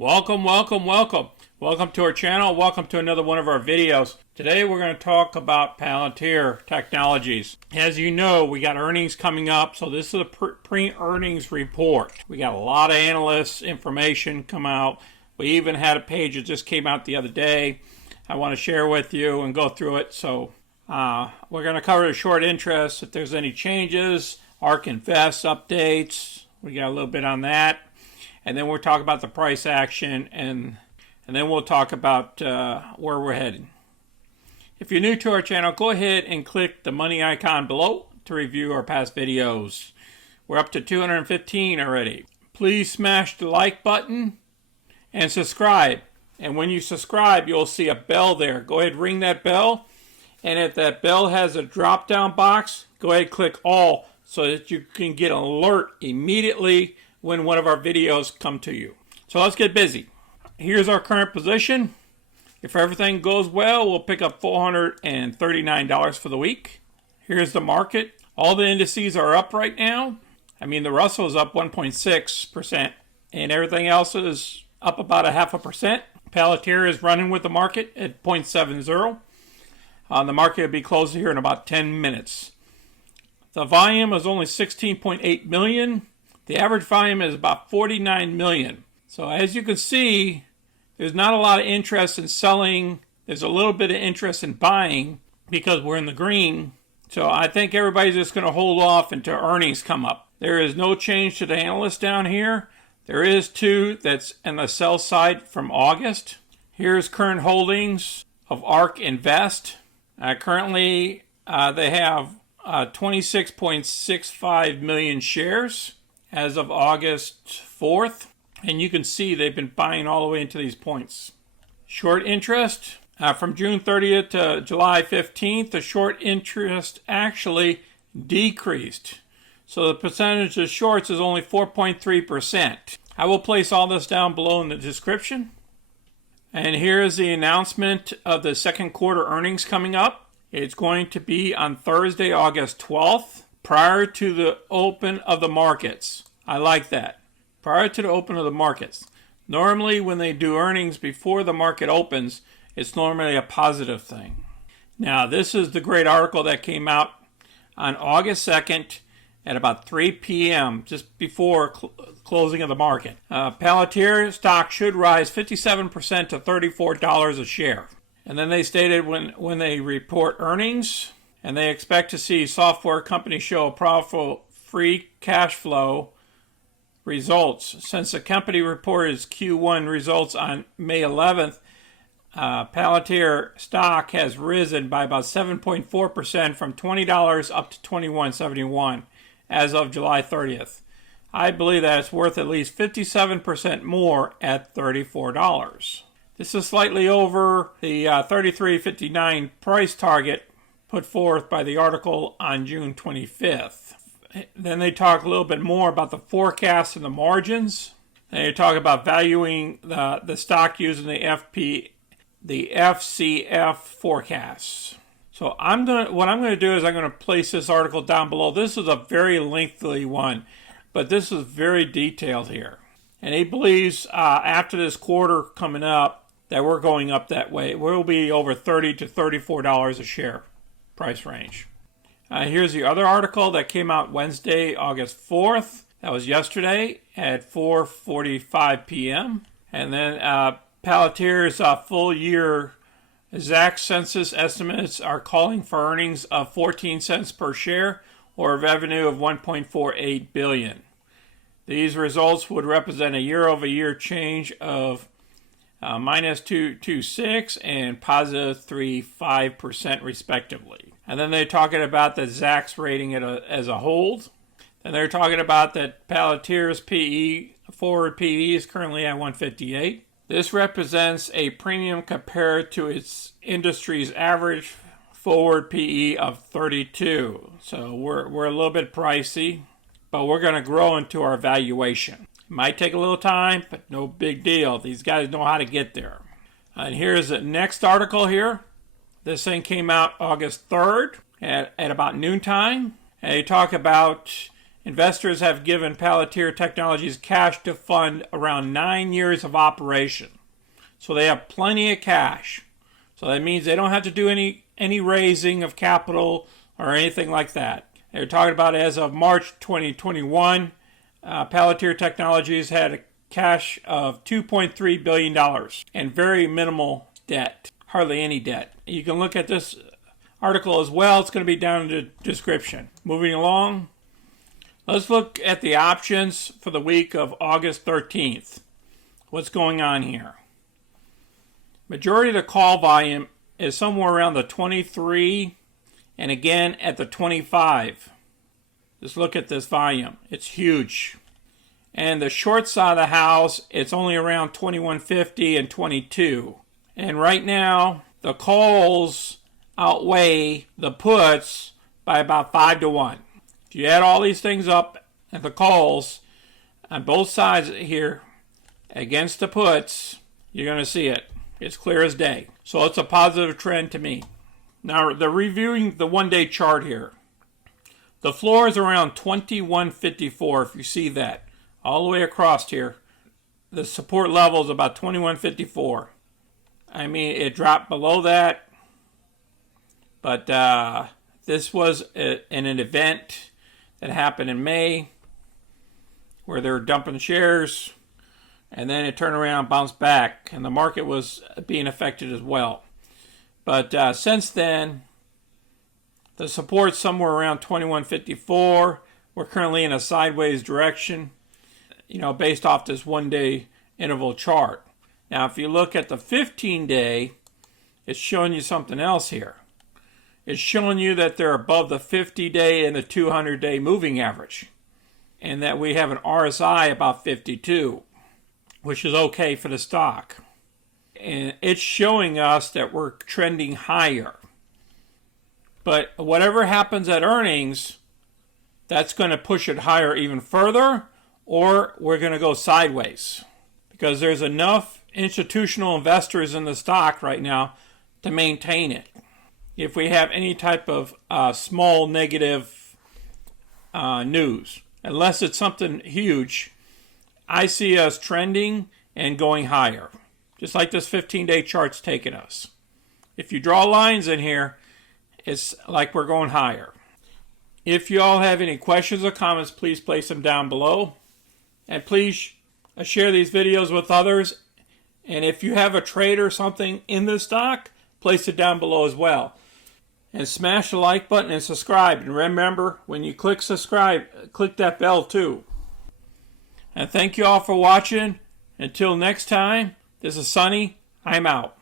Welcome to our channel. Welcome to another one of our videos. Today we're going to talk about Palantir Technologies. As you know, we got earnings coming up, so this is a pre-earnings report. We got a lot of analysts information come out. We even had a page that just came out the other day. I want to share with you and go through it. So we're going to cover the short interest, if there's any changes, ARK Invest updates. We got a little bit on that. And then we'll talk about the price action, and then we'll talk about where we're heading. If you're new to our channel, go ahead and click the money icon below to review our past videos. We're up to 215 already. Please smash the like button and subscribe. And when you subscribe, you'll see a bell there. Go ahead and ring that bell. And if that bell has a drop-down box, go ahead and click all so that you can get an alert immediately when one of our videos come to you. So let's get busy. Here's our current position. If everything goes well, we'll pick up $439 for the week. Here's the market. All the indices are up right now. I mean, the Russell is up 1.6%, and everything else is up about 0.5%. Palantir is running with the market at 0.70. The market will be closed here in about 10 minutes. The volume is only 16.8 million. The average volume is about 49 million. So as you can see, there's not a lot of interest in selling. There's a little bit of interest in buying because we're in the green. So I think everybody's just going to hold off until earnings come up. There is no change to the analysts down here. There is two that's on the sell side from August. Here's current holdings of ARK Invest. Currently, they have 26.65 million shares as of August 4th. And you can see they've been buying all the way into these points. Short interest, from June 30th to July 15th, the short interest actually decreased. So the percentage of shorts is only 4.3%. I will place all this down below in the description. And here is the announcement of the second quarter earnings coming up. It's going to be on Thursday, August 12th, prior to the open of the markets. I like that. Prior to the open of the markets. Normally, when they do earnings before the market opens, it's normally a positive thing. Now, this is the great article that came out on August 2nd at about 3 p.m., just before closing of the market. Palantir stock should rise 57% to $34 a share. And then they stated when they report earnings, and they expect to see software companies show a powerful free cash flow results. Since the company reported its Q1 results on May 11th, Palantir stock has risen by about 7.4% from $20 up to $21.71 as of July 30th. I believe that it's worth at least 57% more at $34. This is slightly over the $33.59 price target put forth by the article on June 25th. Then they talk a little bit more about the forecast and the margins. And they talk about valuing the stock using the FCF forecasts. So what I'm going to do is I'm going to place this article down below. This is a very lengthy one, but this is very detailed here. And he believes after this quarter coming up that we're going up that way. We'll be over $30 to $34 a share price range. Here's the other article that came out Wednesday, August 4th. That was yesterday at 4:45 p.m. And then Palantir's full year exact census estimates are calling for earnings of 14 cents per share or a revenue of $1.48 billion. These results would represent a year-over-year change of minus 2.26 and positive 3.5% respectively. And then they're talking about the Zacks rating it as a hold. And they're talking about that Palantir's PE, forward PE is currently at 158. This represents a premium compared to its industry's average forward PE of 32. So we're a little bit pricey, but we're going to grow into our valuation. It might take a little time, but no big deal. These guys know how to get there. And here's the next article here. This thing came out August 3rd at about noontime. And they talk about investors have given Palantir Technologies cash to fund around 9 years of operation. So they have plenty of cash. So that means they don't have to do any raising of capital or anything like that. They're talking about as of March 2021, Palantir Technologies had a cash of $2.3 billion and very minimal debt, hardly any debt. You can look at this article as well. It's going to be down in the description. Moving along, let's look at the options for the week of August 13th. What's going on here? Majority of the call volume is somewhere around the 23 and again at the 25. Just look at this volume. It's huge. And the short side of the house, it's only around 2150 and 22. And right now, the calls outweigh the puts by about 5 to 1. If you add all these things up and the calls on both sides here against the puts, you're going to see it. It's clear as day. So it's a positive trend to me. Now, they're reviewing the one-day chart here. The floor is around 2154, if you see that, all the way across here. The support level is about 2154. I mean, it dropped below that, but this was an event that happened in May where they were dumping shares, and then it turned around, bounced back, and the market was being affected as well. But since then, the support's somewhere around 2154. We're currently in a sideways direction, based off this one-day interval chart. Now, if you look at the 15-day, it's showing you something else here. It's showing you that they're above the 50-day and the 200-day moving average, and that we have an RSI about 52, which is okay for the stock. And it's showing us that we're trending higher. But whatever happens at earnings, that's going to push it higher even further, or we're going to go sideways. Because there's enough institutional investors in the stock right now to maintain it. If we have any type of small negative news, unless it's something huge, I see us trending and going higher. Just like this 15-day chart's taking us. If you draw lines in here, it's like we're going higher. If you all have any questions or comments, please place them down below. And please share these videos with others. And if you have a trade or something in the stock, place it down below as well. And smash the like button and subscribe. And remember, when you click subscribe, click that bell too. And thank you all for watching. Until next time, this is Sonny. I'm out.